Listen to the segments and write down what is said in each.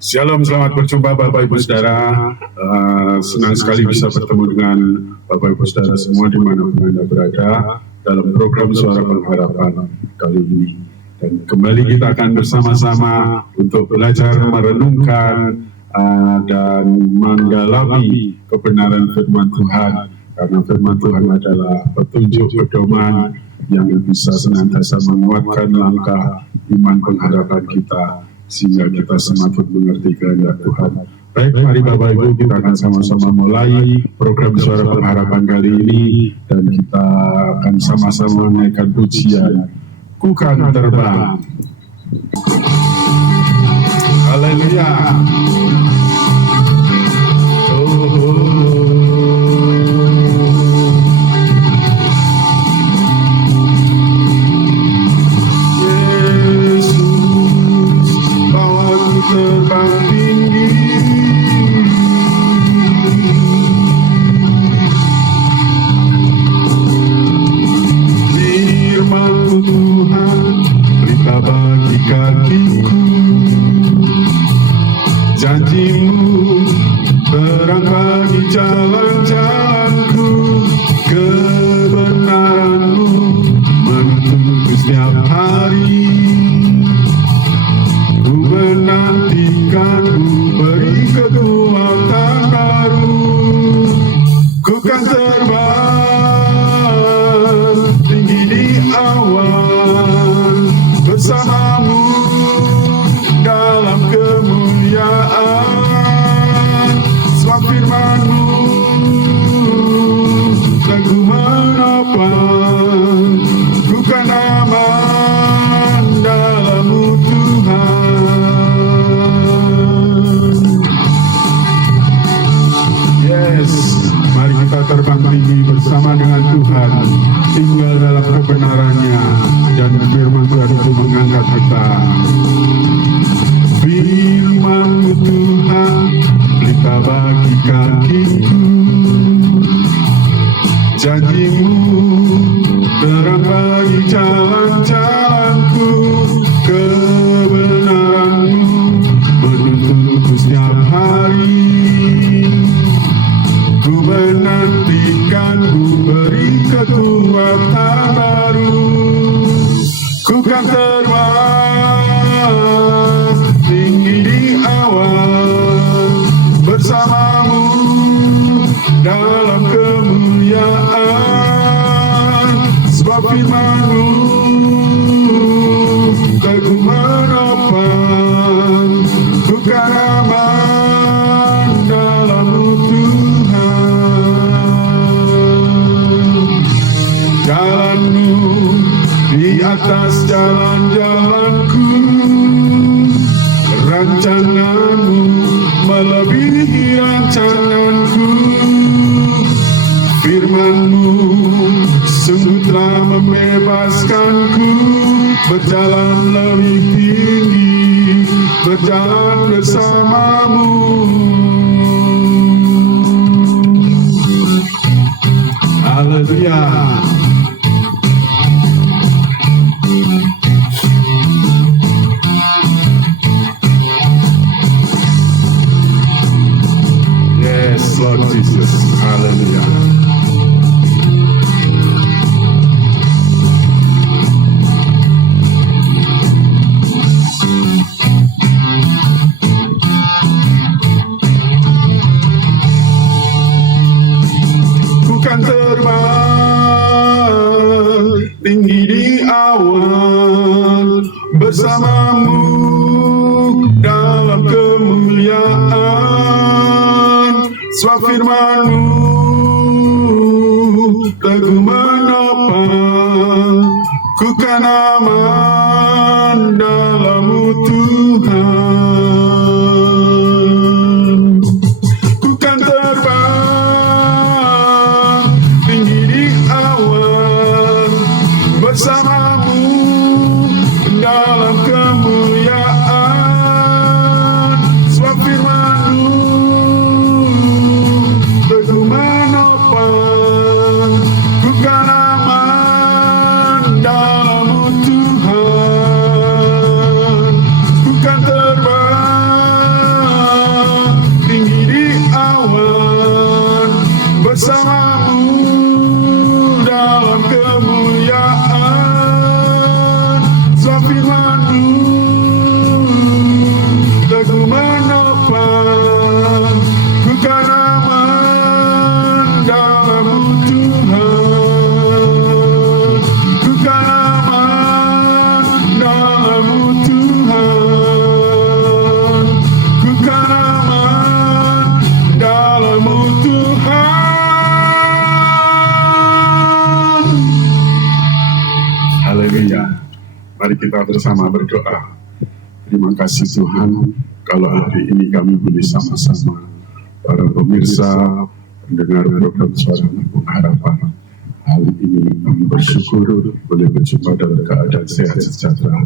Shalom, selamat berjumpa Bapak Ibu Saudara. Senang sekali bisa bertemu dengan Bapak Ibu Saudara semua dimanapun Anda berada dalam program Suara Pengharapan kali ini. Dan kembali kita akan bersama-sama untuk belajar merenungkan dan mendalami kebenaran firman Tuhan. Karena firman Tuhan adalah petunjuk pedoman yang bisa senantiasa menguatkan langkah iman pengharapan kita, sehingga kita semakin mengerti kehendak Tuhan. Baik, mari Bapak Ibu kita akan sama-sama mulai program Suara Pengharapan kali ini, dan kita akan sama-sama menaikkan pujian Ku Kan Terbang. Haleluya. Terbang tinggi, firman-Mu Tuhan pelita bagi kakiku, janji-Mu terang bagi jalan-jalanku, kebenaran-Mu menuntunku setiap hari. Ku menantikan, ku beri kekuatan baru. Ku kan terbang tinggi di awan, bersama-Mu dalam kemuliaan. Sebab firman-Mu teguh menopang, ku kan aman dalam-Mu Tuhan. Mari kita terbang tinggi bersama dengan Tuhan, tinggal dalam kebenarannya, dan firman Tuhan itu mengangkat kita. Firman-Mu Tuhan pelita bagi kakiku, janji-Mu terang bagi jalan-jalanku, kebenaran-Mu menuntunku setiap hari. Ku menantikan, ku beri kekuatan baru. Ku kan terbang tinggi di awan, bersama-Mu dalam kemuliaan. Sebab firman-Mu teguh menopang, ku kan aman dalam-Mu Tuhan. Jalan-Mu di atas jalan-jalanku, rancangan-Mu melebihi rancanganku. Firman-Mu sungguh telah membebaskanku, berjalan lebih tinggi, berjalan bersama-Mu. Haleluya. Yes, Lord Jesus. Haleluya. Ku kan terbang tinggi di awan, bersama-Mu dalam kemuliaan. Sebab firman-Mu teguh menopang, ku kan aman dalam-Mu Tuhan. Ku kan terbang tinggi di awan, bersama-Mu dalam kemuliaan. Sebab firman-Mu teguh menopang, ku kan aman dalam-Mu Tuhan. bersamamu dalam kemuliaan. Sebab firman-Mu teguh menopang, ku kan aman dalam-Mu Tuhan, ku kan aman dalam-Mu Tuhan, ku kan aman dalam-Mu Tuhan. Haleluya. Mari kita bersama berdoa. Terima kasih Tuhan, kalau hari ini kami boleh sama-sama para pemirsa, pendengar program Suara Pengharapan. Hari ini kami bersyukur boleh berjumpa dalam keadaan sehat sejahtera,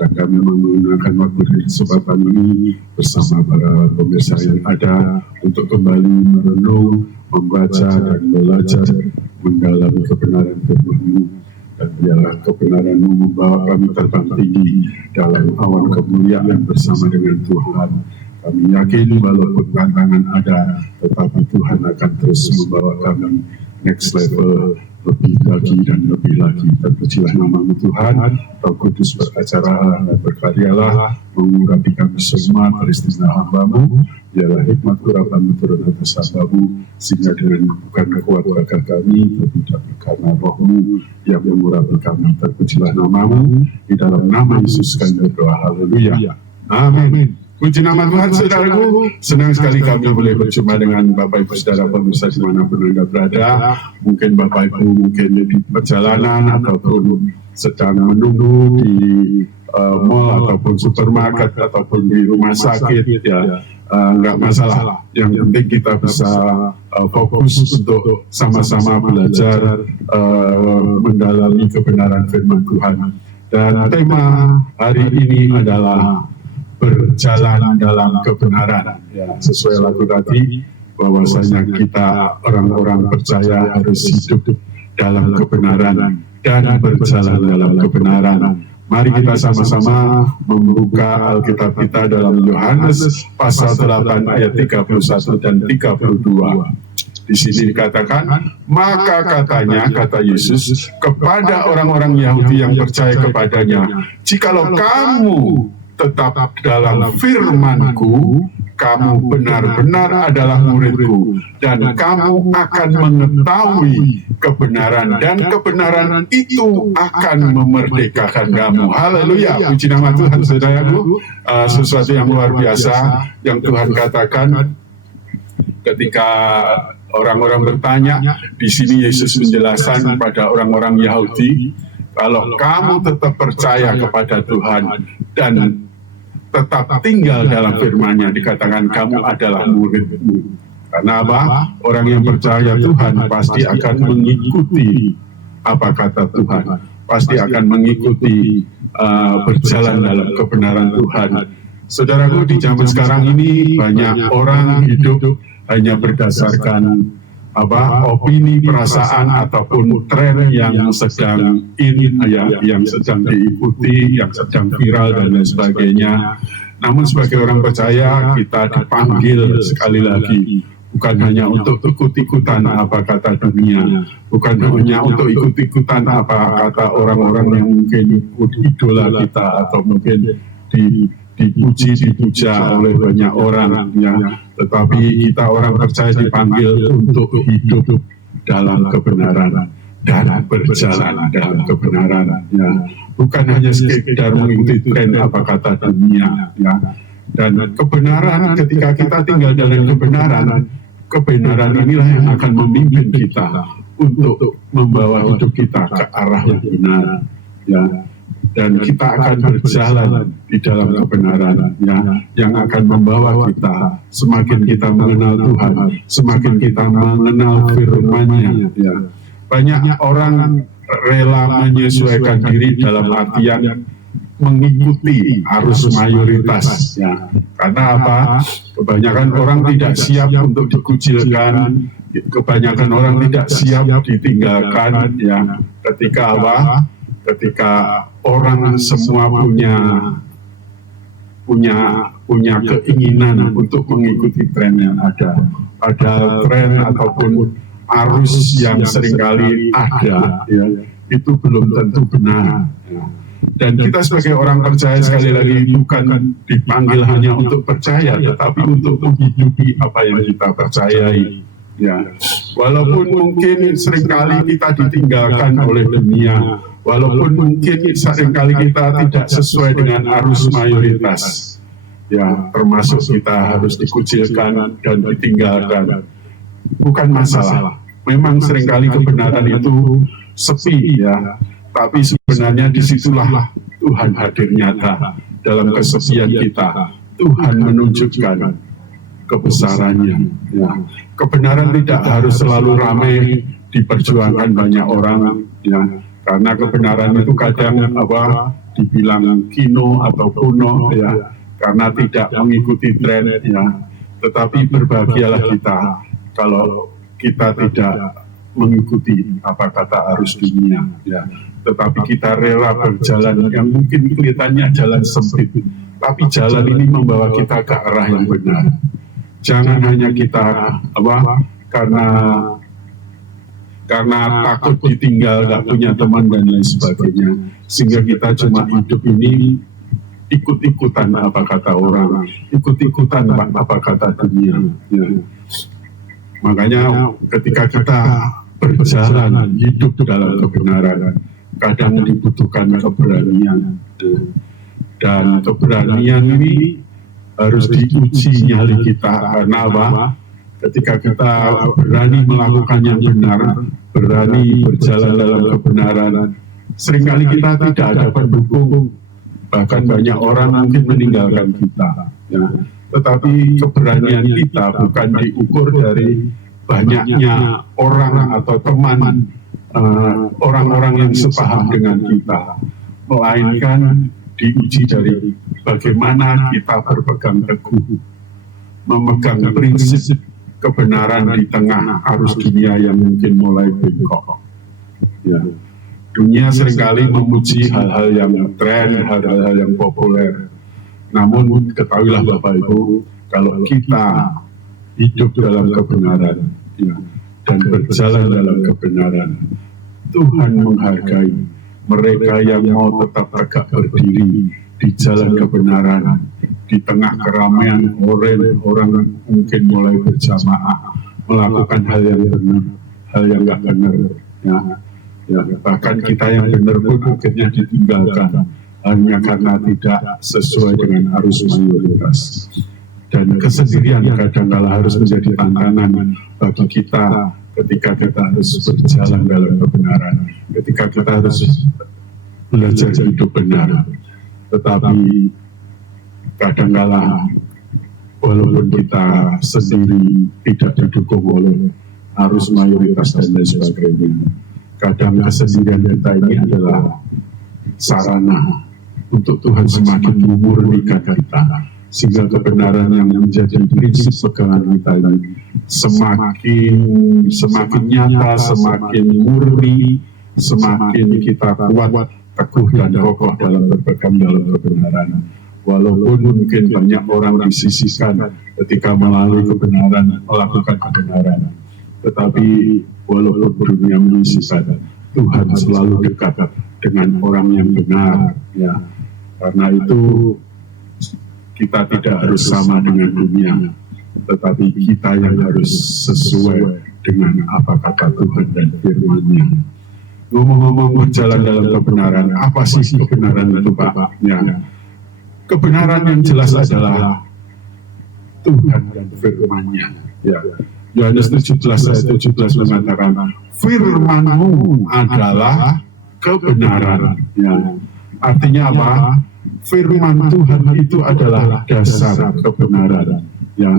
dan kami menggunakan waktu dari kesempatan ini bersama para pemirsa yang ada untuk kembali merenung, membaca dan belajar mendalami kebenaran firman-Mu. Dan biarlah kebenaran-Mu membawa kami terbang tinggi dalam awan kemuliaan bersama dengan Tuhan. Kami yakin walaupun tantangan ada, tetapi Tuhan akan terus membawa kami next level, lebih lagi dan lebih lagi. Terpujilah nama-Mu Tuhan, Roh Kudus beracara dan berkaryalah, mengurapi kami semua peristiwa hamba-Mu. Biarlah hikmat urapan-Mu turun atas hamba-Mu, sehingga dengan bukan kuat gagah kami, tapi karena Roh-Mu yang mengurapi kami. Terpujilah nama-Mu, di dalam nama Yesus kami berdoa. Haleluya. Amin. Puji nama Tuhan, saudaraku. Senang sekali kami boleh berjumpa dengan Bapak Ibu Saudara pemirsa dimanapun Anda berada. Mungkin Bapak Ibu mungkin di perjalanan ataupun sedang menunggu di mall ataupun supermarket ataupun di rumah sakit, ya nggak masalah. Yang penting kita bisa fokus untuk sama-sama belajar mendalami kebenaran firman Tuhan. Dan tema hari ini adalah berjalan dalam kebenaran, ya, sesuai lagu tadi bahwasanya kita orang-orang percaya harus hidup dalam kebenaran dan berjalan dalam kebenaran. Mari kita sama-sama membuka Alkitab kita dalam Yohanes pasal 8 ayat 31 dan 32. Di sini dikatakan, maka katanya, kata Yesus kepada orang-orang Yahudi yang percaya kepadanya, jikalau kamu tetap dalam firman-Ku, kamu benar-benar adalah murid-Ku, dan kamu akan mengetahui kebenaran, dan kebenaran itu akan memerdekakan kamu. Haleluya, puji nama Tuhan, saudaraku. Sesuatu yang luar biasa yang Tuhan katakan ketika orang-orang bertanya. Di sini Yesus menjelaskan kepada orang-orang Yahudi, kalau kamu tetap percaya kepada Tuhan dan tetap tinggal dalam firman-Nya, dikatakan kamu adalah murid-Mu. Karena apa? Orang yang percaya Tuhan pasti akan mengikuti apa kata Tuhan, pasti akan mengikuti berjalan dalam kebenaran Tuhan. Saudaraku, di zaman sekarang ini banyak orang hidup hanya berdasarkan opini, perasaan ataupun tren yang sedang yang sedang diikuti, yang sedang viral dan lain sebagainya. Namun sebagai orang percaya kita dipanggil sekali lagi bukan hanya untuk ikut-ikutan apa kata dunia, bukan hanya untuk ikut-ikutan apa kata orang-orang yang mungkin idola kita atau mungkin dipuja oleh banyak orang, ya. Tetapi kita orang percaya dipanggil untuk hidup dalam kebenaran dan berjalan dalam kebenaran, ya. Bukan hanya sekedar mengikuti tren apa kata dunia, ya. Dan kebenaran, ketika kita tinggal dalam kebenaran inilah yang akan memimpin kita untuk membawa hidup kita ke arah yang benar, ya. Dan kita akan berjalan di dalam kebenaran, ya, yang akan membawa kita semakin kita mengenal Tuhan, semakin kita mengenal firman-Nya, ya. Banyak orang rela menyesuaikan diri dalam artian mengikuti arus mayoritas, ya. Karena apa? Kebanyakan orang tidak siap untuk dikucilkan, kebanyakan orang tidak siap ditinggalkan, ya. Ketika apa? Ketika orang semua punya keinginan untuk mengikuti tren yang ada tren ataupun arus yang seringkali ada, ya, itu belum tentu benar. Dan kita sebagai orang percaya sekali lagi bukan dipanggil hanya untuk percaya, tetapi untuk menghidupi apa yang kita percayai. Ya, walaupun mungkin seringkali kita ditinggalkan oleh dunia, walaupun mungkin seringkali kita tidak sesuai dengan arus mayoritas, ya, termasuk kita harus dikucilkan dan ditinggalkan, bukan masalah. Memang seringkali kebenaran itu sepi, ya. Tapi sebenarnya disitulah Tuhan hadir nyata dalam kesepian kita. Tuhan menunjukkan kebesarannya. Ya. Kebenaran tidak harus selalu ramai diperjuangkan banyak orang. Ya. Karena kebenaran itu kadang dibilang kino atau kuno, ya. Karena tidak mengikuti tren. Ya. Tetapi berbahagialah kita kalau kita tidak mengikuti apa kata arus dunia, ya. Tetapi kita rela berjalan yang mungkin kelihatannya jalan sempit, tapi jalan ini membawa kita ke arah yang benar. Jangan hanya kita karena takut ditinggal, gak punya teman dan lain sebagainya, sehingga kita cuma hidup ini ikut-ikutan apa kata orang, ikut-ikutan apa kata dunia. Ya. Makanya ketika kita berjalan hidup dalam kebenaran, kadang dibutuhkan keberanian, dan keberanian ini harus diuji nyali kita. Karena apa? Ketika kita berani melakukan yang benar, berani berjalan dalam kebenaran, seringkali kita tidak ada pendukung, bahkan banyak orang mungkin meninggalkan kita, ya. Tetapi keberanian kita bukan diukur dari banyaknya orang atau teman, orang-orang yang sepaham dengan kita, melainkan diuji dari bagaimana kita berpegang teguh, memegang prinsip kebenaran di tengah arus dunia yang mungkin mulai bengkok. Ya. Dunia seringkali memuji hal-hal yang tren, hal-hal yang populer. Namun ketahuilah Bapak Ibu, kalau kita hidup dalam kebenaran, ya, dan berjalan dalam kebenaran, Tuhan menghargai mereka yang mau tetap tegak berdiri di jalan kebenaran, di tengah keramaian orang mungkin mulai berjamaah melakukan hal yang benar, hal yang nggak benar, ya. Ya, bahkan kita yang benar pun akhirnya ditinggalkan hanya karena tidak sesuai dengan arus mayoritas. Dan kesendirian kadang-kala harus menjadi tantangan bagi kita ketika kita harus berjalan dalam kebenaran, ketika kita harus belajar hidup benar. Tetapi kadang-kala walaupun kita sendiri tidak didukung oleh arus mayoritas dan lain sebagainya, kadang kesendirian kita ini adalah sarana untuk Tuhan semakin memurnikan kita, sehingga kebenaran yang menjadi prinsip pegangan kita ini semakin nyata, semakin murni, semakin kita kuat, teguh dan kokoh dalam berpegang dalam kebenaran. Walaupun mungkin banyak orang disisihkan ketika melalui kebenaran, melakukan kebenaran, tetapi walaupun dunia menyisihkan, Tuhan selalu dekat dengan orang yang benar, ya. Karena itu kita tidak harus sama dengan dunia, tetapi kita yang harus sesuai dengan apa kata Tuhan dan firman-Nya. Ngomong-ngomong berjalan dalam kebenaran, apa sih kebenaran itu, Pak? Ya. Kebenaran yang jelas adalah Tuhan dan firman-Nya. Ya. Yohanes 17 ayat 17 mengatakan, firman-Mu adalah kebenaran. Ya. Artinya apa? Firman Tuhan itu adalah dasar kebenaran. Ya.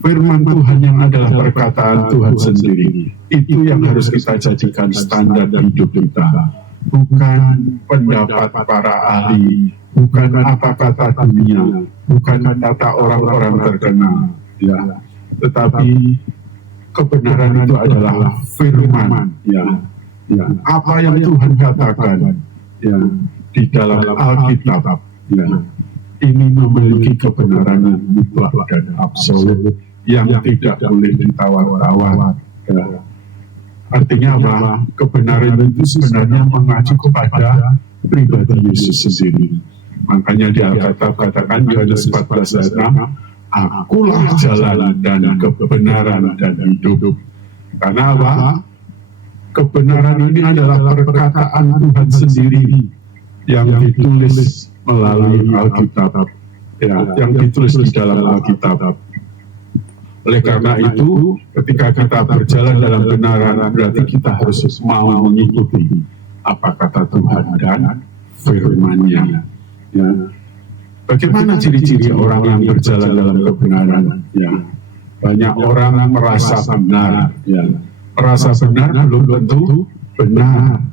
Firman Tuhan yang adalah perkataan Tuhan sendiri, itu yang harus kita jadikan standar hidup kita. Bukan pendapat para ahli, bukan apa kata dunia, bukan kata orang-orang terkenal. Ya. Tetapi kebenaran itu adalah firman, ya, ya, apa yang Tuhan katakan, ya, di dalam Alkitab, ya, ini memiliki kebenaran yang mutlak dan absolut yang tidak boleh ditawar-tawar, Ya. Artinya apa? Kebenaran itu sebenarnya mengacu kepada pribadi Yesus sendiri. Makanya di Alkitab katakan Yohanes 14 ayat 6, akulah jalan dan kebenaran dan hidup. Karena apa? Kebenaran ini adalah perkataan Tuhan sendiri yang ditulis melalui Alkitab, ya, yang ditulis di dalam Alkitab. Oleh karena itu, ketika kita berjalan dalam kebenaran, berarti kita harus mau mengikuti apa kata Tuhan dan firman-Nya. Ya. Bagaimana ciri-ciri orang yang berjalan dalam kebenaran? Ya. Banyak orang merasa benar. Ya. Merasa benar belum tentu benar.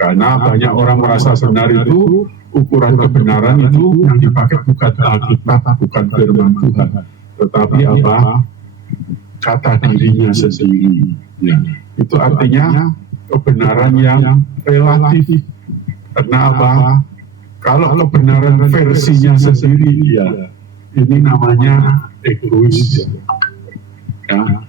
Karena banyak orang merasa benar itu, ukuran kebenaran itu yang dipakai bukan Alkitab, bukan firman Tuhan. Tetapi apa? Kata dirinya sendiri. Ya. Itu artinya kebenaran yang relatif. Karena apa? Kalau kebenaran versinya sendiri, ya ini namanya egois. Ya.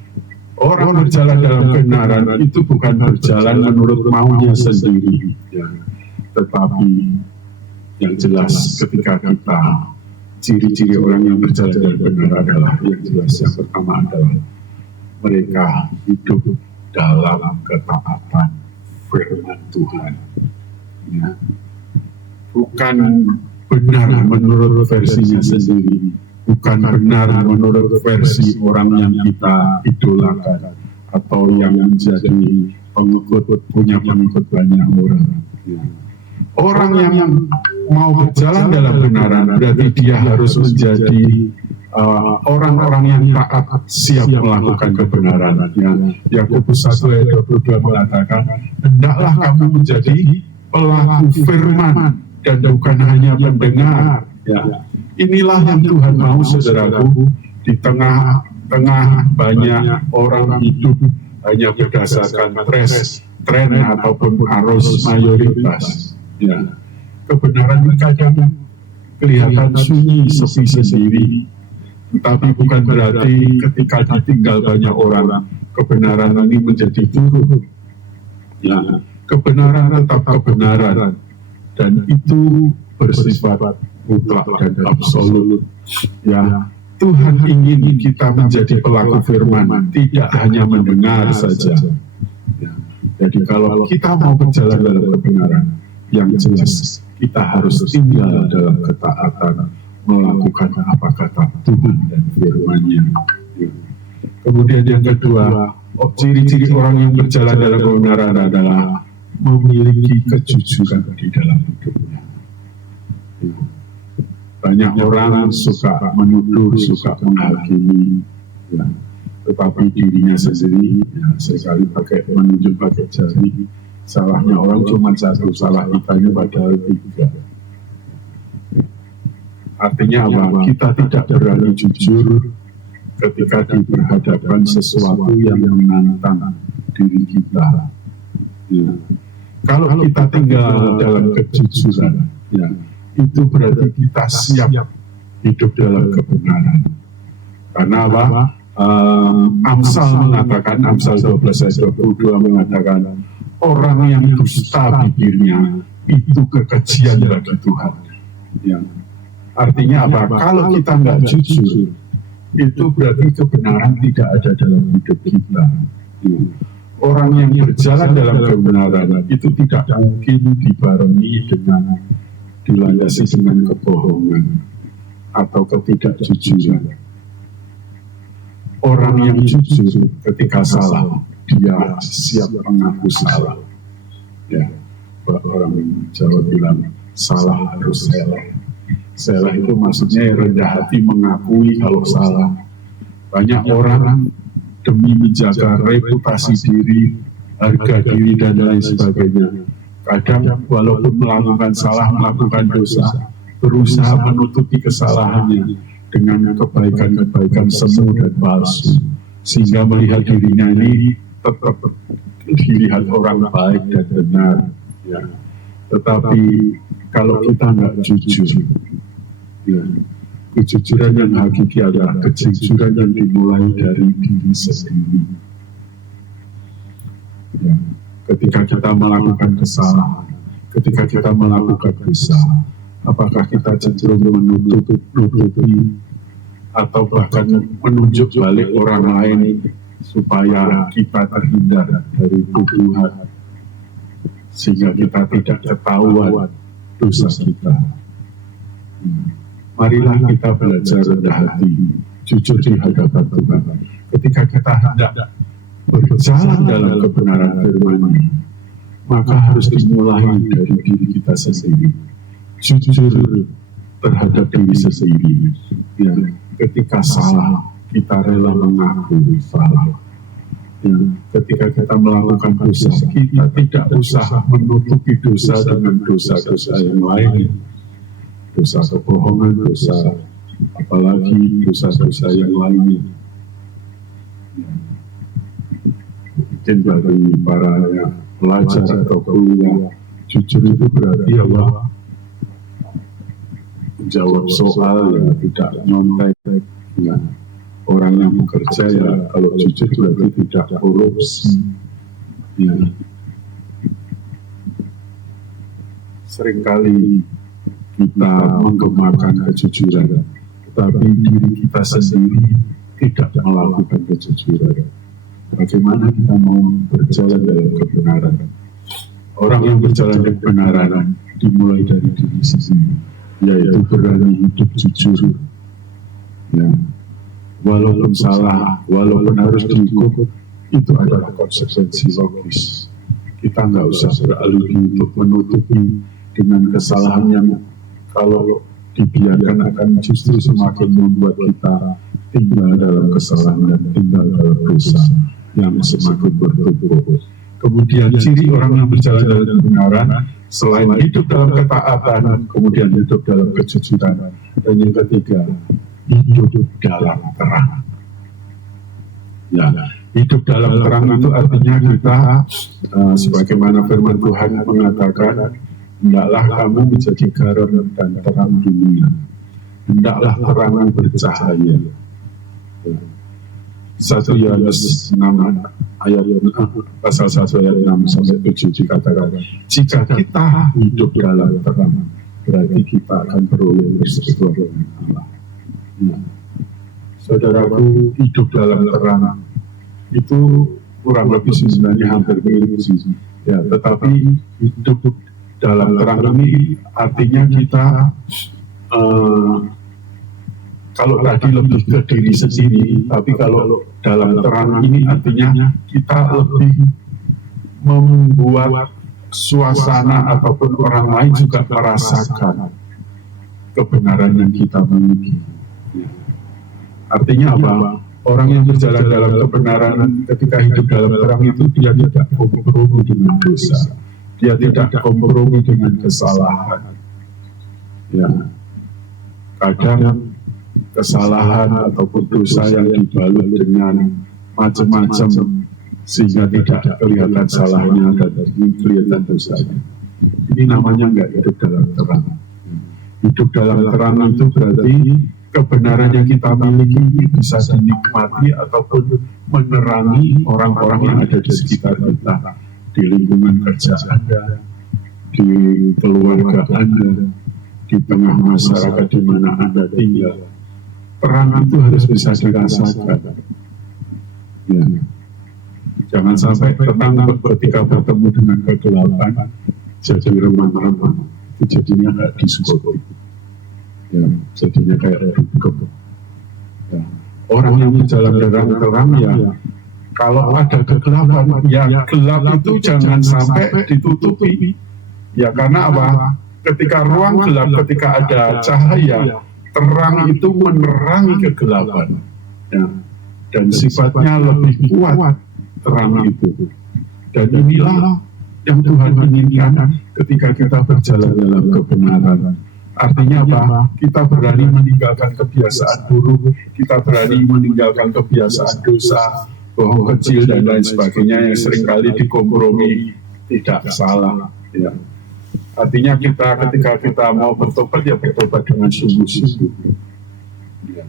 Orang berjalan dalam kebenaran itu bukan berjalan menurut maunya sendiri. Ya. Tetapi yang jelas ketika kita, ciri-ciri orang yang berjalan dalam kebenaran adalah yang jelas. Yang pertama adalah mereka hidup dalam ketaatan firman Tuhan. Ya. Bukan benar menurut versinya sendiri, bukan benar menurut versi orang yang kita idolakan atau yang menjadi pengikut, punya pengikut banyak orang. Ya. Orang yang mau berjalan dalam kebenaran berarti dia harus menjadi orang-orang yang taat, siap melakukan kebenaran. Yakobus 1 ayat 22 mengatakan, hendaklah kamu menjadi pelaku firman dan bukan hanya pendengar. Ya. Inilah yang Tuhan mau, saudaraku, di tengah-tengah banyak orang hidup hanya berdasarkan tren ataupun arus mayoritas. Ya. Kebenaran kadang kelihatan sunyi, sepi sendiri. Tapi bukan berarti ketika ditinggal banyak orang, kebenaran ini menjadi turun. Ya, kebenaran tetap kebenaran, dan itu bersifat mutlak dan absolut. Ya, Tuhan ingin kita menjadi pelaku firman, tidak hanya mendengar saja. Ya, jadi kalau kita mau berjalan dalam kebenaran, yang jelas kita harus tinggal dalam ketaatan, melakukan apa kata Tuhan dan firman-Nya. Kemudian yang kedua, ciri-ciri orang yang berjalan dalam kebenaran adalah memiliki kejujuran di dalam hidupnya. Banyak orang suka menuduh, suka menghakimi, ya. Tetapi dirinya sendiri, ya, sekali menunjuk pakai jari. Salahnya orang cuma satu, salah kitanya padahal tiga. Artinya apa? Kita tidak berani jujur ketika diperhadapkan sesuatu yang menantang diri kita. Ya. Kalau kita tinggal dalam kejujuran, ya, itu berarti kita siap hidup dalam kebenaran. Karena apa? Amsal mengatakan, Amsal 12 ayat 22 mengatakan, orang yang dusta bibirnya itu kekejian bagi Tuhan. Ya. Artinya apa? Kalau kita nggak jujur, itu berarti kebenaran tidak ada dalam hidup kita. Ya. Orang yang berjalan dalam kebenaran itu tidak mungkin dibarengi dengan dilandasi dengan kebohongan atau ketidakjujuran. Orang yang jujur ketika salah, dia siap mengaku salah. Ya, orang Jawa bilang salah harus rela. Salah itu maksudnya rendah hati mengakui kalau salah. Banyak orang demi menjaga reputasi diri, harga diri dan lain sebagainya, kadang walaupun melakukan salah, melakukan dosa, berusaha menutupi kesalahannya dengan kebaikan-kebaikan semu dan palsu, sehingga melihat dirinya ini tetap dilihat orang baik dan benar. Ya. Tetapi kalau kita nggak jujur, ya, kejujuran yang hakiki adalah kejujuran yang dimulai dari diri sendiri. ketika kita melakukan kesalahan, ketika kita melakukan dosa, apakah kita cenderung menutupi atau bahkan menunjuk balik orang lain supaya kita terhindar dari tuduhan, sehingga kita tidak ketahuan dosa kita. Marilah kita belajar rendah hati, jujur di hadapan Tuhan. Ketika kita hendak berjalan dalam kebenaran firman-Nya, maka harus dimulai dari diri kita sendiri. Jujur terhadap diri sendiri. Ya, ketika salah, kita rela mengaku salah. Ya, ketika kita melakukan dosa, kita tidak usah menutupi dosa dengan dosa-dosa yang lain. Dosa kebohongan, dosa apalagi dosa-dosa yang lainnya. Mungkin bagi para pelajar atau kuliah, jujur itu berarti apa? Menjawab soal ya, tidak nyontek. Ya. Orang yang bekerja ya, kalau jujur berarti tidak korupsi. Ya. Seringkali kita menggemarkan kejujuran, tetapi diri kita sendiri tidak melakukan kejujuran. Bagaimana kita mau berjalan dalam kebenaran? Orang yang berjalan dalam kebenaran dimulai dari diri sendiri, yaitu berani hidup jujur. Ya. Walaupun salah, walaupun harus dihukum, itu adalah konsekuensi logis. Kita nggak usah beralibi untuk menutupi dengan kesalahan yang kalau dibiarkan akan justru semakin membuat kita tinggal dalam kesalahan dan tinggal dalam dosa yang semakin bertumpuk. Kemudian ciri orang yang berjalan dalam kebenaran, selain hidup dalam ketaatan, kemudian hidup dalam kejujuran, dan yang ketiga, hidup dalam terang. Ya, hidup dalam terang itu artinya kita, sebagaimana firman Tuhan mengatakan, hendaklah kamu menjadi garam dan terang dunia. Hendaklah terang bercahaya. 1 Yohanes 6 ayat pasal 1 ayat 6 sampai 7 dikatakan, jika kita hidup dalam terang, berarti kita akan beroleh bersekutu dengan Allah. Nah, saudaraku, hidup dalam terang itu kurang lebih sebenarnya hampir mirip sih. Ya, tetapi hidup dalam terang ini artinya kita kalau tadi lebih ke diri sendiri, tapi kalau dalam terang ini artinya kita lebih membuat suasana ataupun orang lain juga merasakan kebenaran yang kita miliki. Artinya apa? Orang yang berjalan dalam kebenaran ketika hidup dalam terang itu dia tidak kompromi dengan dosa. Dia tidak kompromi dengan kesalahan. Ya, kadang kesalahan ataupun dosa yang dibalut dengan macam-macam sehingga tidak kelihatan salahnya dan kelihatan dosanya. Ini namanya nggak hidup dalam terang. Hidup dalam terang itu berarti kebenaran yang kita miliki bisa dinikmati ataupun menerangi orang-orang yang ada di sekitar kita, di lingkungan kerja Anda, di keluarga Anda, di tengah masyarakat di mana Anda tinggal. Terang itu harus bisa dirasakan. Ya. Jangan sampai terang ketika bertemu dengan kegelapan jadi remang-remang, itu jadinya nggak disukai. Ya, jadinya kayak dugem. Ya. Orang yang berjalan terang ya, kalau ada kegelapan, ya gelap itu jangan sampai ditutupi. Ya karena apa? Ketika ruang gelap, ketika ada cahaya, terang itu menerangi kegelapan. Ya. Dan sifatnya lebih kuat terang itu. Dan inilah yang Tuhan inginkan ketika kita berjalan dalam kebenaran. Artinya apa? Kita berani meninggalkan kebiasaan buruk, kita berani meninggalkan kebiasaan dosa, bohong kecil dan lain sebagainya yang seringkali dikompromi tidak salah. Ya. Artinya kita ketika kita mau bertobat ya bertobat dengan sungguh-sungguh. Ya.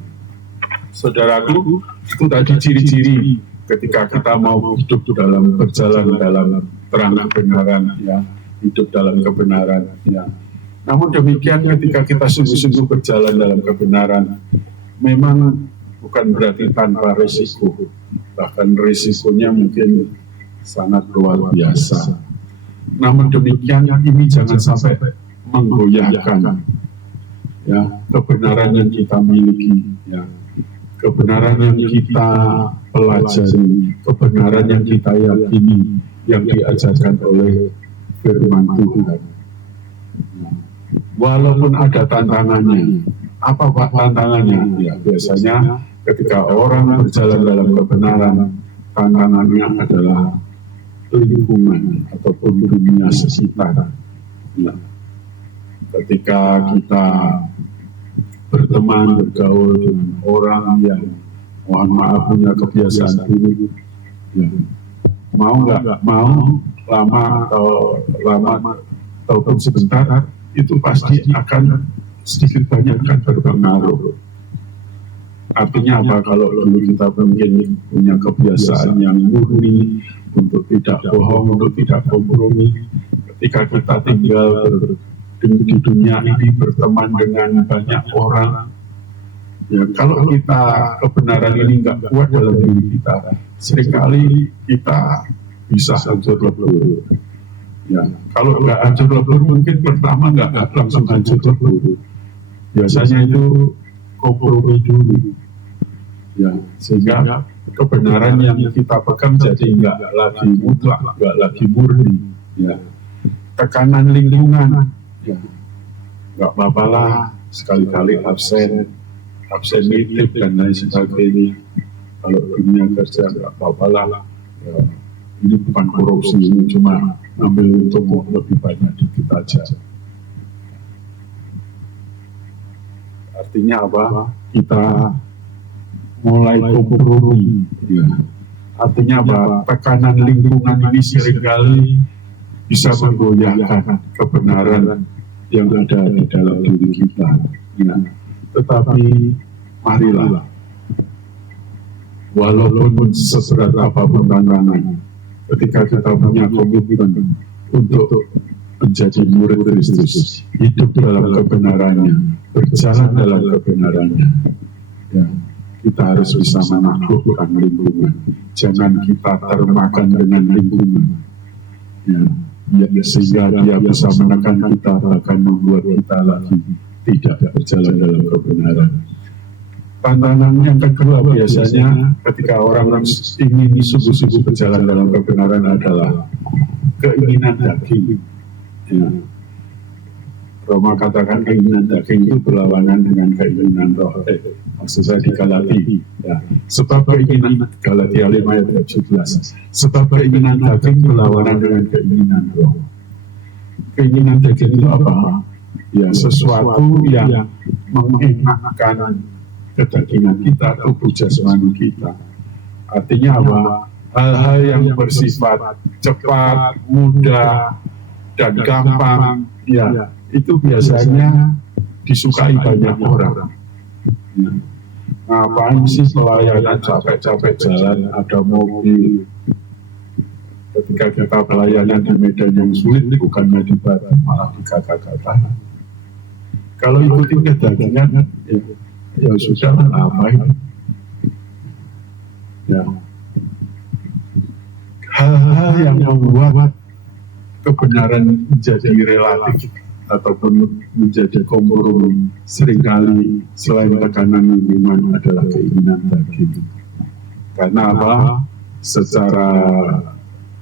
Saudaraku, itu tadi ciri-ciri ketika kita mau hidup dalam berjalan dalam terang kebenaran, ya, hidup dalam kebenaran, ya. Namun demikian ketika kita sungguh-sungguh berjalan dalam kebenaran, memang bukan berarti tanpa risiko, bahkan risikonya mungkin sangat luar biasa. Namun demikian ini jangan sampai menggoyahkan, ya, kebenaran yang kita miliki, ya, kebenaran yang kita pelajari, kebenaran yang kita yakini, yang diajarkan oleh firman Tuhan. Walaupun ada tantangannya, apa Pak tantangannya? Ya, biasanya ketika orang berjalan dalam kebenaran, tantangannya adalah lingkungan ataupun dunia sekitar. Ya. Ketika kita berteman, bergaul dengan orang yang mohon maaf punya kebiasaan buruk, ya, mau nggak mau, lama ataupun sebentar, itu pasti akan sedikit banyak akan berpengaruh. Artinya apa? Kalau dulu kita mungkin punya kebiasaan yang murni untuk tidak bohong, untuk tidak kompromi, ketika kita tinggal di dunia ini berteman dengan banyak orang, ya, kalau kita kebenaran ini nggak kuat dalam diri kita, seringkali kita bisa hancur lebur. Ya, kalau nggak hancur lebur, mungkin pertama nggak langsung hancur lebur. Biasanya itu kompromi dulu, ya, sehingga kebenaran yang kita pegang jadi nggak lagi mutlak, nggak lagi murni. Ya. Tekanan lingkungan, ya, nggak apa-apa lah, sekali-kali absen nitip dan lain sebagainya. Kalau dunia kerja nggak apa-apa lah, ya, ini bukan korupsi, ini cuma ambil untung lebih banyak dikit aja. Artinya apa? Kita mulai kompromi. Ya. Artinya apa? Tekanan lingkungan ini seringkali bisa menggoyahkan kebenaran yang ada di dalam diri kita. Ya. Tetapi marilah, walaupun seberat apapun tantangan, ketika kita punya komitmen untuk menjadi murid Kristus, hidup dalam kebenarannya, berjalan dalam kebenarannya, ya, kita harus bisa menaklukkan lingkungan. Jangan kita termakan dengan lingkungan, ya, sehingga dia bisa menekan kita, bahkan membuat kita lagi tidak berjalan dalam kebenaran. Tantangan yang kedua biasanya ketika orang ingin sungguh-sungguh berjalan dalam kebenaran adalah keinginan daging. Ya. Roma katakan keinginan daging itu berlawanan dengan keinginan roh. Maksud saya di Galati. Ya. Sebab keinginan, Galatia 5 ayat 17. Sebab keinginan daging berlawanan dengan keinginan roh. Keinginan daging itu apa? Ya, sesuatu yang mengenakkan kedagingan kita, tubuh jasmani kita. Artinya apa? Hal-hal yang bersifat cepat, mudah, dan gampang, ya, itu biasanya disukai banyak orang. Ya. Ngapain sih pelayanan capek-capek jalan, ada mobil. Ketika kita pelayanan di medan yang sulit, bukannya dibantu, malah dikata-kata. Kalau ikuti kedagingan, ya sudah, ngapain? Ya. Hal-hal yang membuat kebenaran menjadi relatif ataupun menjadi kompromi seringkali selain tekanan lingkungan adalah keinginan daging. Karena apa? Secara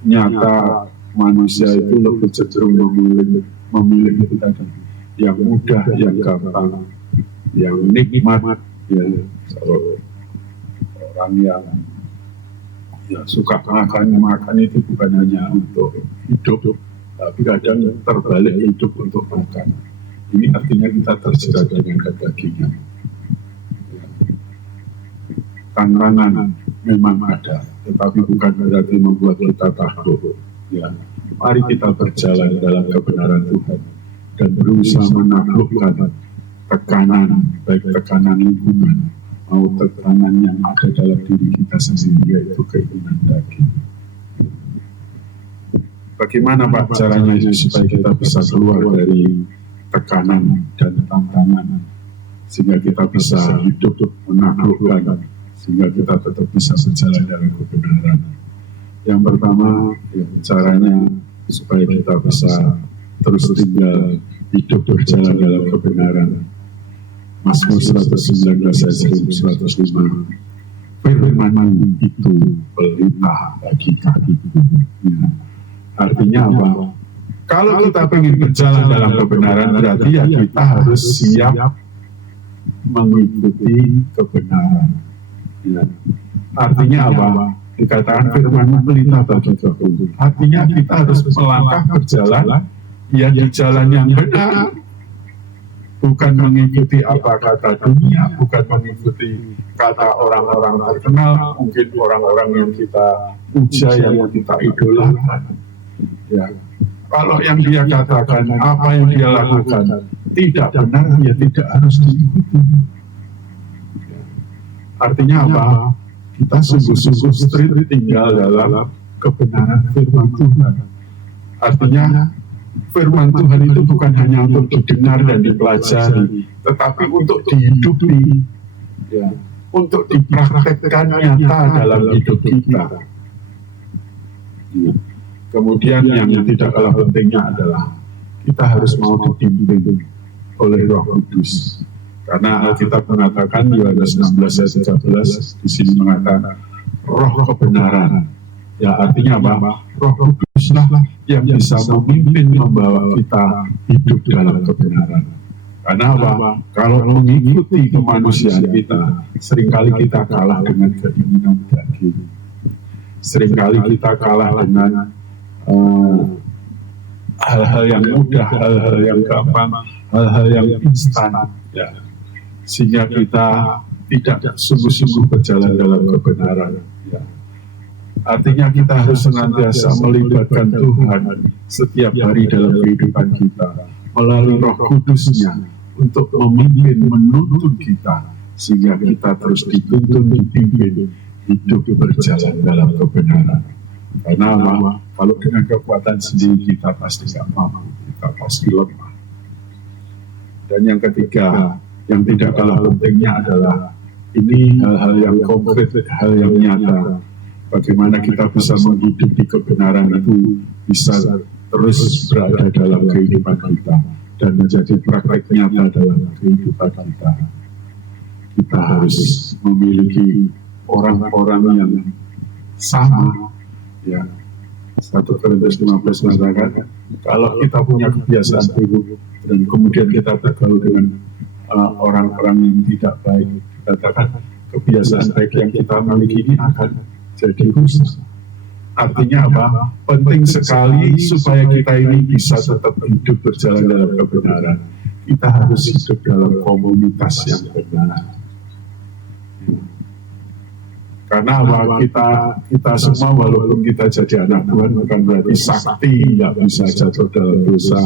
nyata manusia itu lebih cenderung memilih itu tadi, yang mudah, yang gampang, yang nikmat. Ya, kalau orang yang ya, suka makan itu bukan hanya untuk hidup, tapi kadang terbalik hidup untuk makan. Ini artinya kita terjerat dengan kedagingan. Ya. Tantangan memang ada, tetapi bukan berarti membuat kita takut. Ya. Mari kita berjalan dalam kebenaran Tuhan dan berusaha menaklukkan tekanan, baik tekanan lingkungan mau tekanan yang ada dalam diri kita sendiri, yaitu keinginan daging. Bagaimana Pak caranya supaya kita bisa keluar dari tekanan dan tantangan, sehingga kita bisa hidup menaklukkan, sehingga kita tetap bisa berjalan dalam kebenaran? Yang pertama, caranya supaya kita bisa terus tinggal hidup berjalan dalam kebenaran. Mazmur 119 ayat 105, firman itu pelita bagi kakiku. Ya. Artinya apa? Kalau kita ingin berjalan dalam kebenaran, berarti ya kita harus siap mengikuti kebenaran. Ya. Artinya apa? Dikatakan firman pelita bagi kakiku. Artinya kita harus melangkah berjalan ya di jalan yang benar. Bukan mengikuti apa kata dunia, bukan mengikuti kata orang-orang terkenal, mungkin orang-orang yang kita puja, yang kita idolakan. Ya. Kalau yang dia katakan, apa yang dia lakukan tidak benar, ya tidak harus diikuti. Ya. Artinya apa? Kita sungguh-sungguh strict tinggal dalam kebenaran firman Tuhan. Artinya firman Tuhan itu bukan hanya untuk didengar dan dipelajari, tetapi untuk dihidupi, ya, untuk dipraktekkan nyata dalam hidup kita. Ya. Kemudian yang tidak kalah pentingnya adalah kita harus mau dibimbing oleh Roh Kudus. Karena Alkitab mengatakan, Yohanes 16 ayat 13 di sini mengatakan Roh kebenaran. Ya, artinya apa? Roh Kuduslah yang bisa memimpin, membawa kita hidup dalam kebenaran. Karena apa? Kalau mengikuti kemanusiaan kita, seringkali kita kalah dengan keinginan daging. Seringkali kita kalah dengan hal-hal yang mudah, hal-hal yang gampang, hal-hal yang instan. Ya. Sehingga kita tidak sungguh-sungguh berjalan dalam kebenaran. Ya. Artinya kita harus senantiasa melibatkan Tuhan setiap hari dalam kehidupan kita melalui Roh Kudus-Nya untuk memimpin, menuntun kita, sehingga kita terus dituntun, dipimpin, hidup berjalan dalam kebenaran. Karena apa? Kalau dengan kekuatan sendiri kita pasti tidak mampu, kita pasti lemah. Dan yang ketiga, yang tidak kalah pentingnya adalah ini hal-hal yang konkret, hal yang nyata. Bagaimana kita bisa menghidupi kebenaran itu bisa terus berada dalam kehidupan kita dan menjadi praktek nyata dalam kehidupan kita. Kita harus memiliki orang-orang yang sama. Ya, 1 Korintus 15 mengatakan, kalau kita punya kebiasaan buruk dan kemudian kita bergaul dengan orang-orang yang tidak baik, katakan kebiasaan baik yang kita miliki ini akan jadi rusak. Artinya apa? Penting sekali supaya kita ini bisa tetap hidup berjalan dalam kebenaran. Kita harus hidup dalam komunitas yang benar. Karena apa? Kita semua walaupun kita jadi anak Tuhan bukan berarti sakti, nggak bisa jatuh dalam dosa,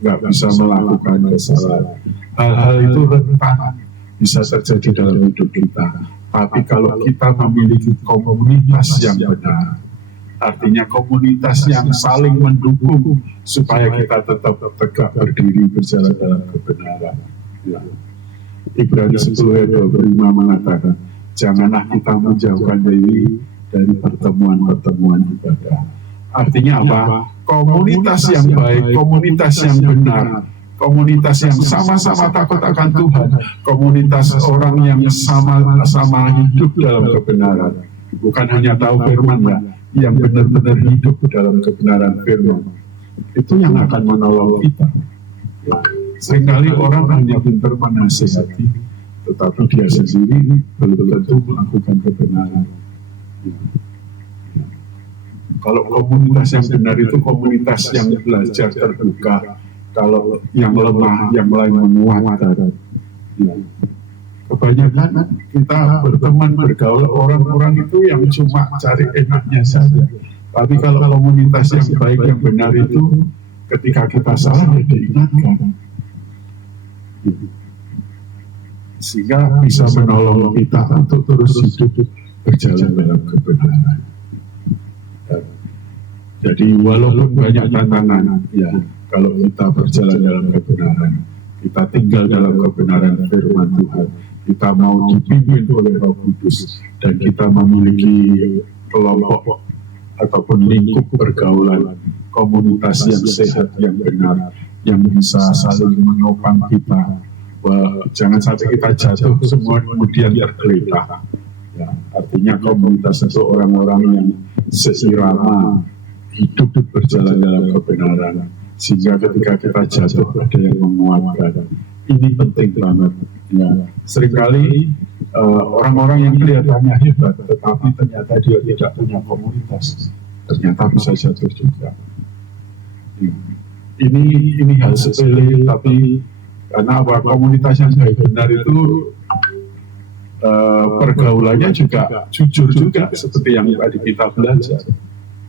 nggak bisa melakukan kesalahan. Hal-hal itu rentan bisa terjadi dalam hidup kita. Tapi kalau kita memiliki komunitas yang benar, artinya komunitas yang saling mendukung supaya kita tetap tegak berdiri berjalan dalam kebenaran. Ya. Ibrani 10 ayat 25 mengatakan, janganlah kita menjauhkan diri dari pertemuan-pertemuan ibadah. Artinya apa? Komunitas yang baik, komunitas yang benar, komunitas yang sama-sama takut akan Tuhan, komunitas orang yang sama-sama hidup dalam kebenaran. Bukan hanya tahu firman, yang benar-benar hidup dalam kebenaran firman. Itu yang akan menolong kita. Seringkali orang hanya pintar menasihati, tetapi dia sendiri belum tentu melakukan kebenaran. Kalau komunitas yang benar itu komunitas yang belajar terbuka. Kalau yang lemah, yang lain menguatkan. Ya. Kebanyakan kita berteman, bergaul orang-orang itu yang cuma cari enaknya saja. Tapi kalau komunitas yang baik, yang benar itu, ketika kita salah, ya diingatkan. sehingga bisa menolong kita untuk terus hidup berjalan dalam kebenaran. Jadi walaupun banyak tantangan, ya kalau kita berjalan dalam kebenaran, kita tinggal dalam kebenaran firman Tuhan, kita mau dipimpin oleh Roh Kudus, dan kita memiliki kelompok ataupun lingkup pergaulan, komunitas yang sehat, yang benar, yang bisa saling menopang kita. Jangan sampai kita jatuh semua kemudian tergeletak. Ya, artinya komunitas itu orang-orang yang seirama, hidup berjalan dalam kebenaran, sehingga ketika kita jatuh ada yang menguatkan. Ini penting banget. Ya, seringkali orang-orang yang kelihatannya hebat, tetapi ternyata dia tidak punya komunitas, ternyata bisa jatuh juga. Ini hal sepele, tapi karena komunitas yang baik benar itu pergaulannya juga jujur juga, seperti yang tadi kita belajar.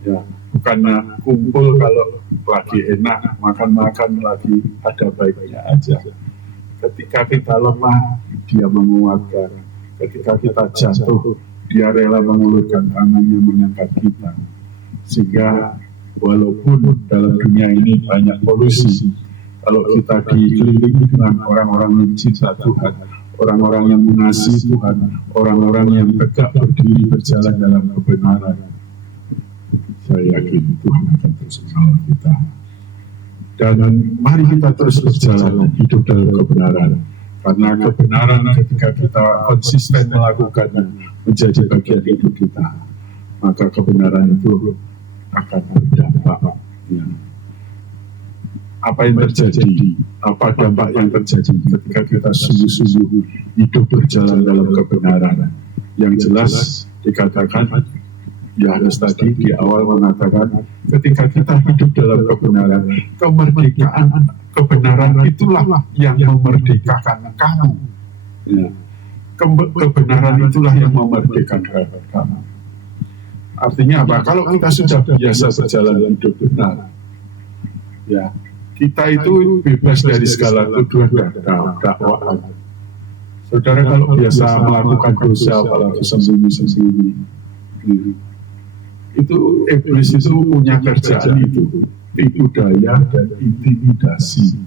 Ya, bukannya kumpul kalau lagi enak, makan-makan lagi ada baiknya aja. Ketika kita lemah, dia menguatkan. Ketika kita jatuh, dia rela mengulurkan tangannya mengangkat kita. Sehingga walaupun dalam dunia ini banyak polusi, kalau kita dikelilingi dengan orang-orang yang cinta Tuhan, orang-orang yang mengasihi Tuhan, orang-orang yang tegak berdiri berjalan dalam kebenaran, saya yakin Tuhan akan terus menolong kita. Dan mari kita terus berjalan hidup dalam kebenaran, karena kebenaran ketika kita konsisten melakukannya menjadi bagian hidup kita, maka kebenaran itu akan berdampak. Ya. Apa yang terjadi, apa dampak yang terjadi ketika kita sungguh-sungguh hidup berjalan dalam kebenaran. Yang jelas dikatakan, Yohanes tadi di awal mengatakan, ketika kita hidup dalam kebenaran, kemerdekaan kebenaran itulah yang memerdekakan kamu. Ya. Kebenaran itulah yang memerdekakan kamu. Artinya apa? Kalau kita sudah biasa berjalan hidup benar, ya, kita itu bebas dari segala tuduhan dan dakwaan. Saudara kalau biasa melakukan dosa, apalagi sembunyi-sembunyi, itu iblis itu punya kerjaan itu, tipu daya dan intimidasi.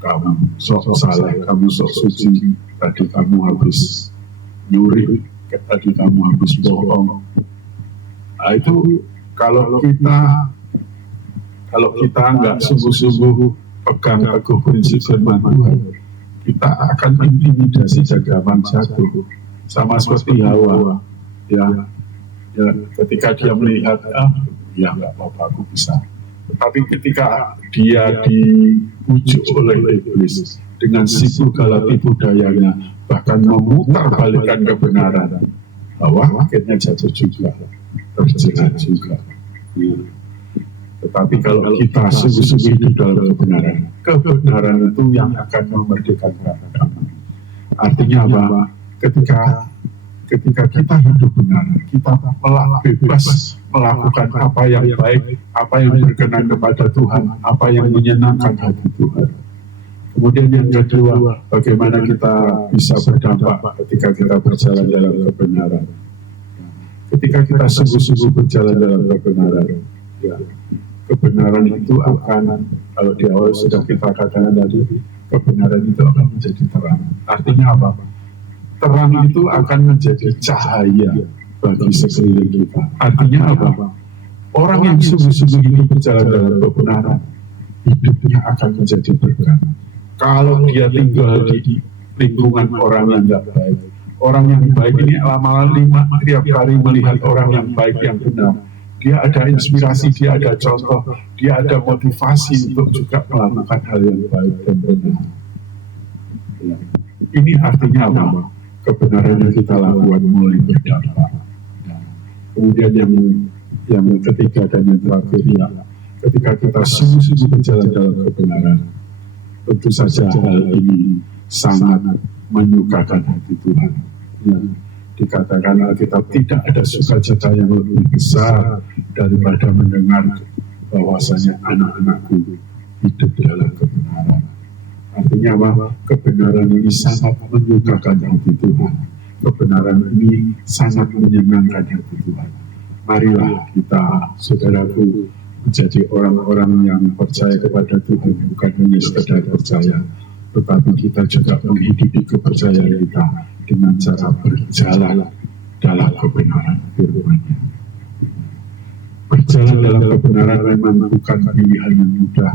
Kamu sok saleh, kamu sok suci, tadi kamu habis nyuri, tadi kamu habis bohong. Nah, itu kalau kita nggak sungguh-sungguh pegang teguh prinsip firman Tuhan, kita akan intimidasi dan gampang jatuh. Sama seperti Hawa, ya, ketika dia melihat, ya nggak apa-apa, aku bisa. Tetapi ketika dia dibujuk oleh iblis dengan sipu gala tipu dayanya, bahkan memutar balikan kebenaran, bahwa akhirnya jatuh juga, terjerat juga. Ya. Tetapi kalau kita sungguh-sungguh hidup dalam kebenaran itu yang akan memerdekakan kamu. Artinya apa? Ketika kita hidup benar, kita bebas melakukan apa yang baik, apa yang berkenan kepada Tuhan, apa yang menyenangkan hati Tuhan. Kemudian yang kedua, bagaimana kita bisa berdampak ketika kita berjalan dalam kebenaran. Ketika kita sungguh-sungguh berjalan dalam kebenaran, ya, kebenaran itu akan, kalau di awal sudah kita katakan tadi, kebenaran itu akan menjadi terang. Artinya apa? Terang itu akan menjadi cahaya bagi sekeliling kita. Artinya apa? Orang yang sungguh-sungguh hidup berjalan dalam kebenaran, hidupnya akan menjadi berkah. Kalau dia tinggal di lingkungan orang yang tidak baik, orang yang baik ini lama-lama tiap hari melihat orang yang baik yang benar, dia ada inspirasi, dia ada contoh, dia ada motivasi untuk juga melakukan hal yang baik dan benar. Ya. Ini artinya apa? Kebenaran yang kita lakukan mulai berdampak. Ya. Kemudian yang ketiga dan yang terakhir, ya, ketika kita sungguh-sungguh berjalan dalam kebenaran, tentu saja hal ini sangat menyukakan hati Tuhan. Ya. Dikatakan Alkitab, tidak ada sukacita yang lebih besar daripada mendengar bahwasanya anak-anakku hidup dalam kebenaran. Artinya apa? Kebenaran ini sangat menyukakan hati Tuhan. Kebenaran ini sangat menyenangkan hati Tuhan. Marilah kita, saudaraku, menjadi orang-orang yang percaya kepada Tuhan, bukan hanya sekedar percaya, tetapi kita juga menghidupi kepercayaan kita dengan cara berjalan dalam kebenaran firman-Nya. Berjalan dalam kebenaran memang bukan pilihan yang mudah,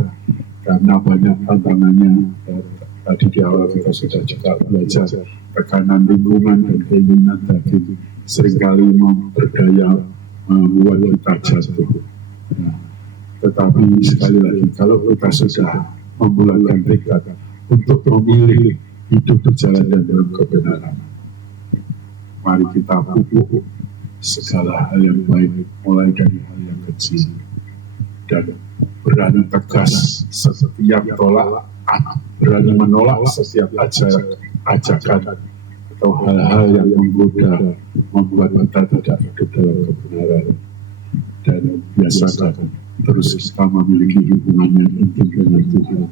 karena banyak tantangannya. Tadi di awal kita sudah juga belajar tekanan lingkungan dan keinginan tadi seringkali berdaya membuat kita jatuh. Nah, tetapi sekali lagi, kalau kita sudah membulatkan tekad untuk memilih hidup berjalan dalam kebenaran, mari kita pupuk segala hal yang baik, mulai dari hal yang kecil, dan berani tegas setiap tolak, berani menolak setiap ajakan atau hal-hal yang menggoda, membuat kita tidak hidup dalam kebenaran. Dan biasakan terus kita memiliki hubungan yang intim dengan Tuhan,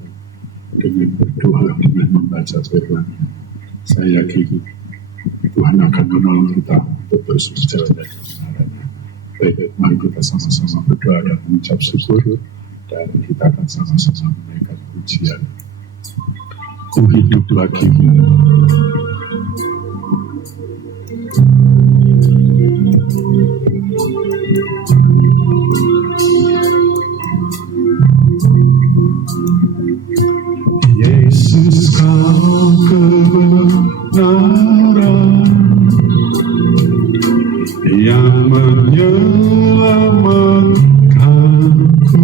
dengan berdoa, dengan membaca firman. Saya yakin Tuhan akan menolong kita untuk terus berjalan dalam kebenarannya. Baik, mari kita sama-sama berdoa dan mengucap syukur, dan kita akan sama-sama menaikkan pujian. Ku hidup bagimu. Yesus, kau kebenaran yang menyelamatkanku.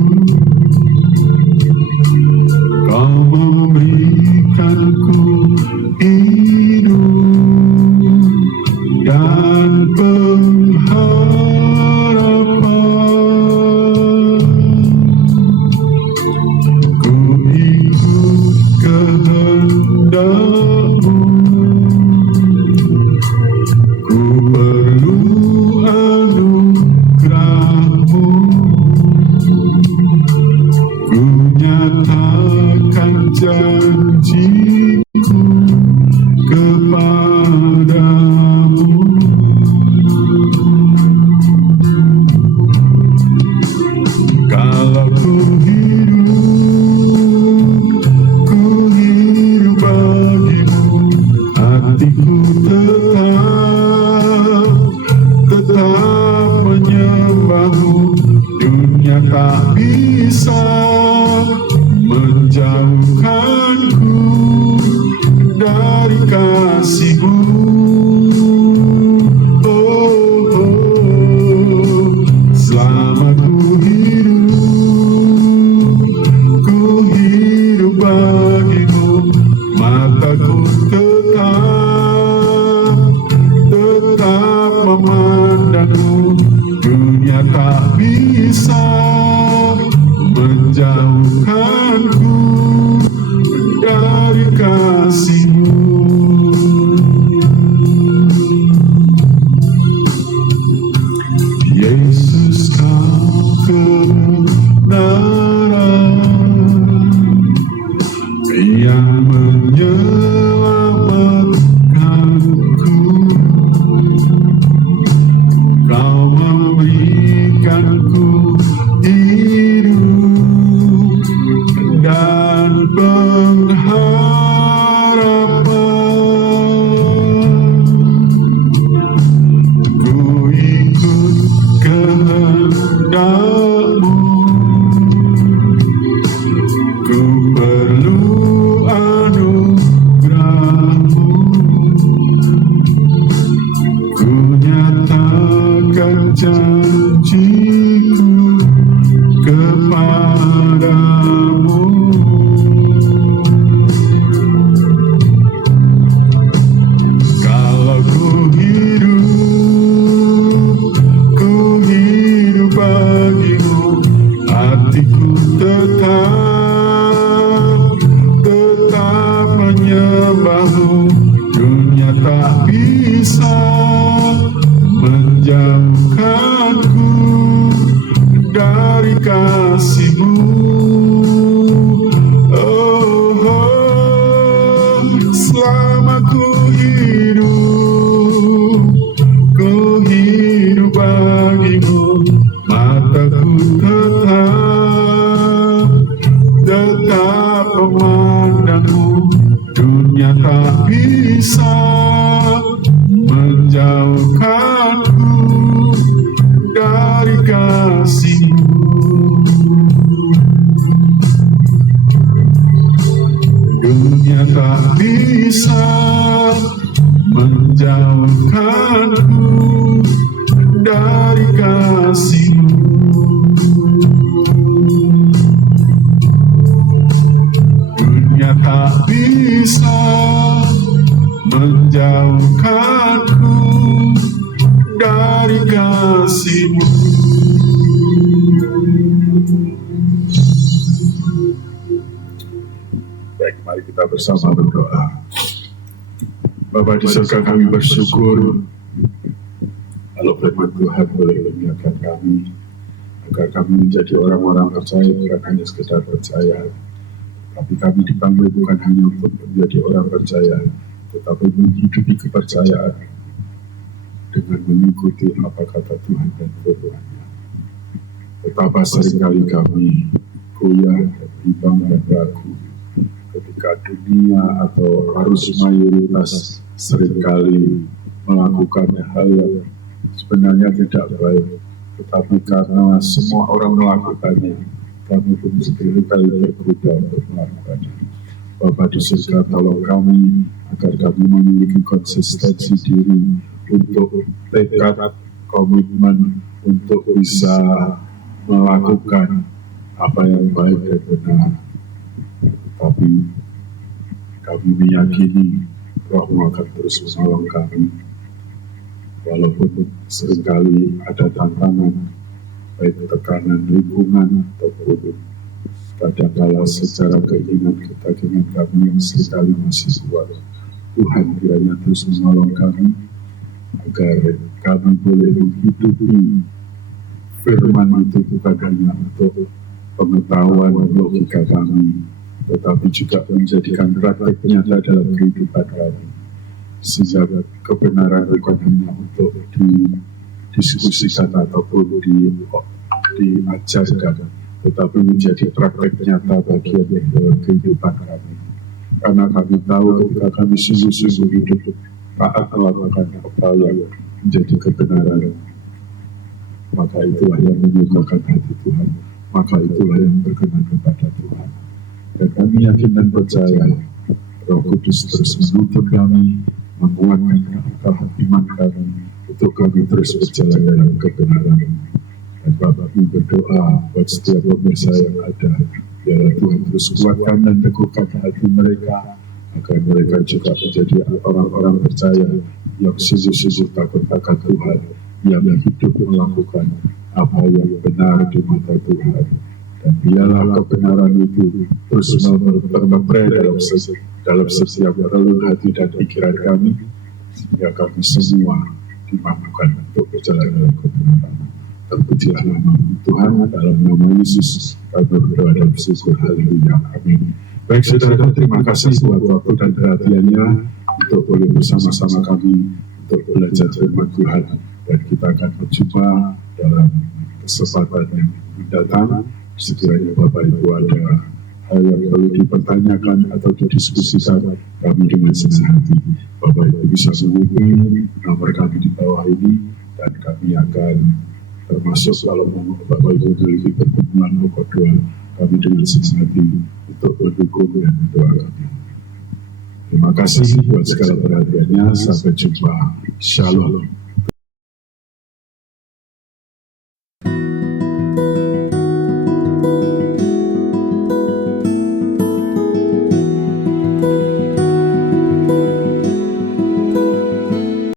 Kau memberikanku hidup dan pengharapan. Ku ikut kehendak-Mu, ku perlu anugerah-Mu. Ku nyatakan janjiku kepadamu. Kalau ku hidup bagimu, hatiku tetap menyembah-Mu. Dunia tak bisa menjauhkanku dari kasih-Mu. Oh, oh, selama ku hidup bagimu, mataku tetap memandang-Mu. Dunia tak bisa menjauhkanku dari kasih-Mu. Yesus, kau kebenaran yang menyelamatkanku. Kau memberikanku hidup dan pengharapan. Ku ikut kehendak-Mu, ku perlu anugerah-Mu. Ku nyatakan janjiku kepadamu. Kalau ku hidup bagi kasih-Mu. Dunia tak bisa menjauhkanku dari kasih-Mu. Dunia tak bisa menjauhkanku dari kasih-Mu. Baik, mari kita bersama berdoa. Bapa di surga, kami bersyukur kalau firman Tuhan boleh mengingatkan kami agar kami menjadi orang-orang percaya, bukan hanya sekedar percaya, tapi kami dipanggil bukan hanya untuk menjadi orang percaya, tetapi menghidupi kepercayaan dengan mengikuti apa kata Tuhan dan firman-Nya. Betapa seringkali kami goyah, bimbang dan ragu ketika dunia atau arus mayoritas seringkali melakukan hal yang sebenarnya tidak baik, tetapi karena semua orang melakukannya, kami pun seringkali tergoda untuk melakukannya. Bapa di surga, tolong kami agar kami memiliki konsistensi diri untuk tekad, komitmen untuk bisa melakukan apa yang baik dan benar. Tetapi kami meyakini Roh-Mu akan terus menolong kami, walaupun seringkali ada tantangan, baik tekanan lingkungan ataupun kadang-kala secara keinginan kami yang seringkali masih kuat. Tuhan kiranya terus menolong kami agar kami boleh menghidupi firman itu bukan hanya untuk pengetahuan logika kami, tetapi juga menjadikan praktek nyata dalam kehidupan kami, sehingga kebenaran bukan hanya untuk didiskusikan ataupun diajarkan, tetapi menjadi praktek nyata bagian dalam kehidupan kami. Karena kami tahu ketika kami sungguh-sungguh hidup taat melakukan apa yang menjadi kebenaran, maka itulah yang menyukakan hati Tuhan, maka itulah yang berkenan kepada Tuhan. Dan kami yakin dan percaya Roh Kudus terus menuntun kami, menguatkan akal iman kami untuk kami terus berjalan dalam kebenaran. Dan Bapak kami berdoa buat setiap pemirsa yang ada, biarlah Tuhan terus kuatkan dan teguhkan hati mereka, agar mereka juga menjadi orang-orang percaya yang sungguh-sungguh takut akan Tuhan, yang hidup melakukan apa yang benar di mata Tuhan. Dan biarlah kebenaran itu terus termeterai dalam setiap relung hati dan pikiran kami, sehingga kami semua dimampukan untuk berjalan dalam kebenaran. Terpujilah nama Tuhan, dalam nama Yesus kami berdoa dan bersyukur. Haleluya, amin. Baik saudara, terima kasih buat waktu dan perhatiannya untuk boleh bersama-sama kami untuk belajar firman Tuhan, dan kita akan berjumpa dalam kesempatan yang mendatang. Sekiranya Bapak Ibu ada hal yang perlu dipertanyakan atau didiskusikan, kami dengan senang hati Bapak Ibu bisa menghubungi nomor kami di bawah ini, dan kami akan termasuk kalau Bapak Ibu memiliki perkumpulan pokok doa, kami dengan senang hati untuk mendukung dan mendoakan. Terima kasih buat segala perhatiannya. Sampai jumpa. Shalom.